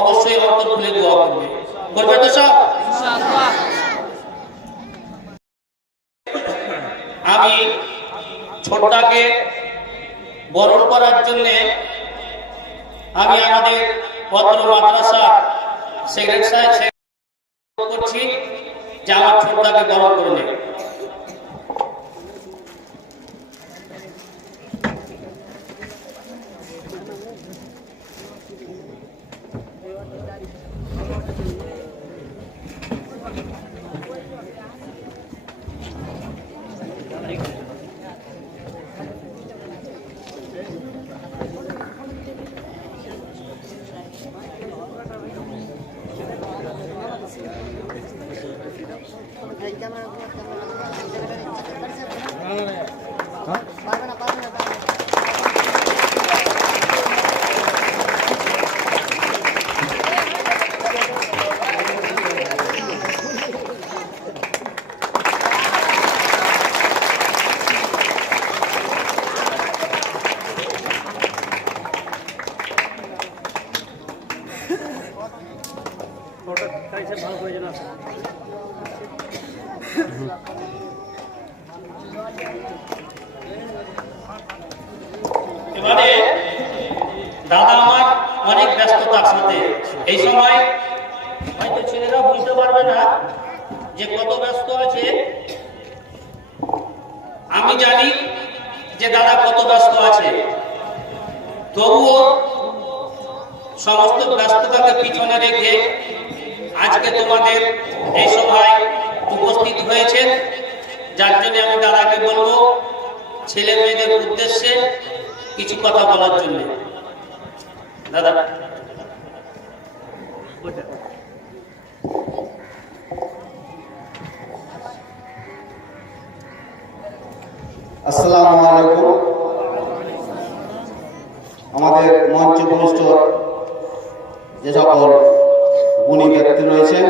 অবশ্যই অন্তর খুলে দোয়া করবে। করবে তো সব? আমি ছোটটাকে বরণ করার জন্য আমি আমাদের ভদ্র মাদ্রাসা সেক্রেটারি সাহেব করছি যে আমার ছোটটাকে বরণ করে নেবে। পারবে না পারবে না পারবে না এবারে দাদা আমার অনেক ব্যস্ততার সাথে। এই সময় হয়তো ছেলেরা বুঝতে পারবে না যে কত ব্যস্ত আছে। আমি জানি যে দাদা কত ব্যস্ত আছে। তবুও সমস্ত ব্যস্ততাকে পিছনে রেখে আজকে তোমাদের এই সভায় উপস্থিত হয়েছেন যার জন্য আমি দাদাকে বলব, ছেলে মেয়েদের উদ্দেশ্যে কিছু কথা বলার জন্য। দাদা। আসসালামু আলাইকুম। আমাদের মঞ্চ উপবিষ্ট যে সকল গুণী ব্যক্তি রয়েছেন,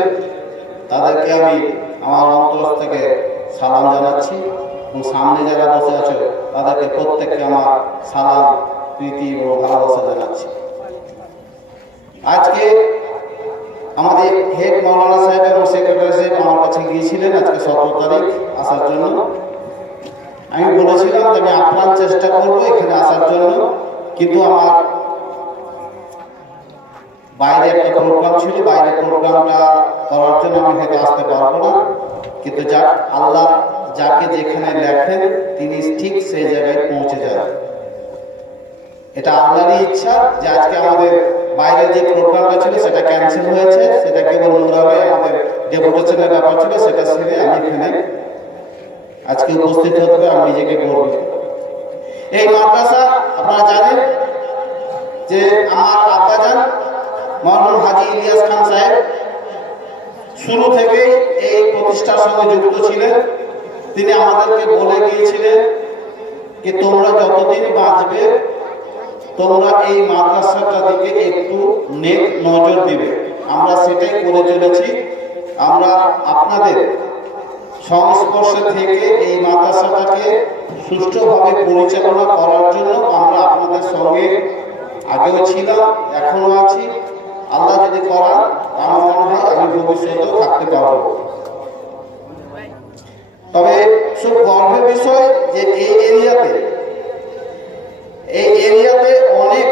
তাদেরকে আমি আমার অন্তর থেকে সালাম জানাচ্ছি এবং সামনে যারা বসে আছে, তাদেরকে প্রত্যেককে আমার সালাম, প্রীতি ও ভালোবাসা জানাচ্ছি। আজকে আমাদের হেড মৌলানা সাহেব এবং সেক্রেটারি সাহেব আমার কাছে গিয়েছিলেন আজকে সতেরো তারিখ আসার জন্য। আমি বলেছিলাম আমি আপ্রাণ চেষ্টা করব এখানে আসার জন্য, কিন্তু আমার বাইরে একটা প্রোগ্রাম ছিল বাইরে প্রোগ্রামটা করার জন্য আমি হয়তো আসতে পারব না। কিন্তু যাক, আল্লাহ যাকে যেখানে লেখেন, তিনি ঠিক সেই জায়গায় পৌঁছে যান। এটা আল্লাহরই ইচ্ছা যে আজকে আমাদের বাইরে যে প্রোগ্রামটা ছিল, সেটা ক্যান্সেল হয়েছে, সেটা কেবল নুরাভাই আমাদের ডেপুটেশনের ব্যাপার ছিল, সেটা সেরে আমি এখানে আজকে উপস্থিত হতে আমি নিজেকে গর্বিত এই মাদ্রাসা, আপনারা জানেন যে আমার আব্বাজান মরহুম হাজি ইলিয়াস খান সাহেব শুরু থেকেই এই প্রতিষ্ঠার সঙ্গে যুক্ত ছিলেন। তিনি আমাদেরকে বলে গিয়েছিলেন যে তোমরা যতদিন বাঁচবে, তোমরা এই মাদ্রাসাটা দিকে একটু নেক নজর দিবে। আমরা সেটাই করে চলেছি। আমরা আপনাদের সংস্পর্শে থেকে এই মাদ্রাসাটাকে সুষ্ঠুভাবে পরিচালনা করার জন্য আমরা আপনাদের সঙ্গে আগেও ছিলাম এখনও আছি। যদি করান আমার মনে হয় আমি ভবিষ্যতেও থাকতে পারব। তবে খুব গর্বের বিষয় যে এই এরিয়াতে এই এরিয়াতে অনেক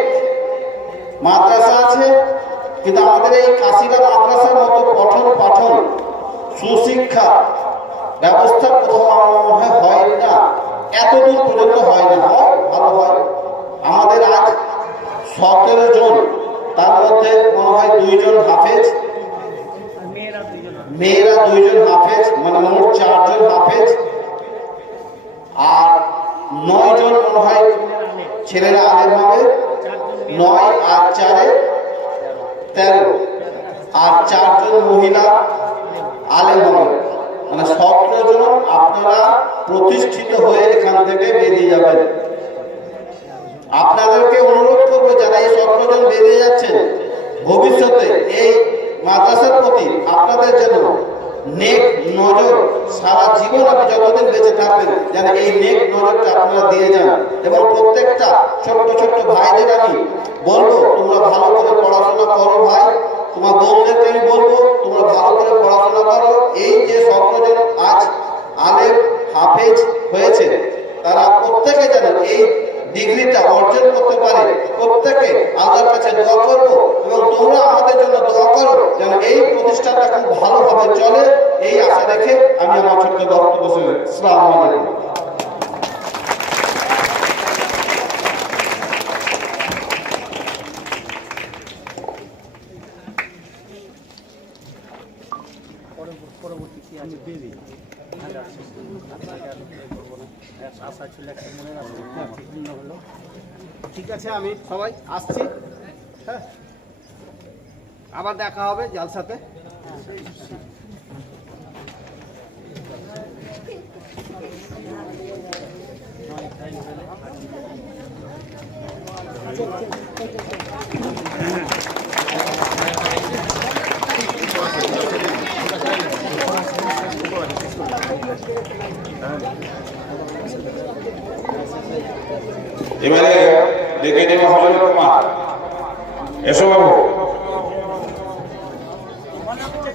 মাদ্রাসা আছে, কিন্তু আমাদের এই কাশিরা মাদ্রাসার মতো পঠন পাঠন, সুশিক্ষা ব্যবস্থা কোথাও আমার মনে হয় হয় না। এতদূর পর্যন্ত হয় না। হয়, ভালো হয়। আমাদের আজ সতেরো জন তার মধ্যে মনে হয়? দুইজন হাফেজ। মেয়েরা দুইজন হাফেজ মানে মোট চারজন হাফেজ। আর নয় জন মনে হয়? ছেলেরা আলেম হবে। নয় আর চারে তেরো। আর চারজন মহিলা আলেম হবে। মানে সতেরো জন আপনারা প্রতিষ্ঠিত হয়ে এখান থেকে বেরিয়ে যাবেন। আপনাদেরকে অনুরোধ করব, যারা এই সতেরো জন বেরিয়ে ভবিষ্যতে এই মাদ্রাসার প্রতি আপনাদের যেন নেক নজর সারা জীবন আপনি যতদিন বেঁচে থাকবেন, যেন এই নেক নজরটা আপনারা দিয়ে যান। এবং প্রত্যেকটা ছোট্ট ছোট্ট ভাইদের আমি বলব, তোমরা ভালো করে পড়াশোনা করো ভাই। তোমার বোনদেরকে আমি বলব, তোমরা ভালো করে পড়াশোনা করো। এই যে সতেরো আজ আলেম হাফেজ হয়েছে, তারা প্রত্যেকে যেন এই ডিগ্রিটা অর্জন করতে পারে। প্রত্যেকে আল্লাহর কাছে দোয়া করব এবং তোমরা আমাদের জন্য দোয়া করো যেন এই প্রতিষ্ঠানটা খুব ভালোভাবে চলে। এই আশা রেখে আমি আমার ছোট্ট বক্তব্য শুরু আসসালামু আলাইকুম। পরবর্তী কি আছে? ঠিক আছে আমি সবাই আসছি। হ্যাঁ। আবার দেখা হবে জালসাতে। এবারে ডেকে নেওয়া হবে রহমান এসো বাবু।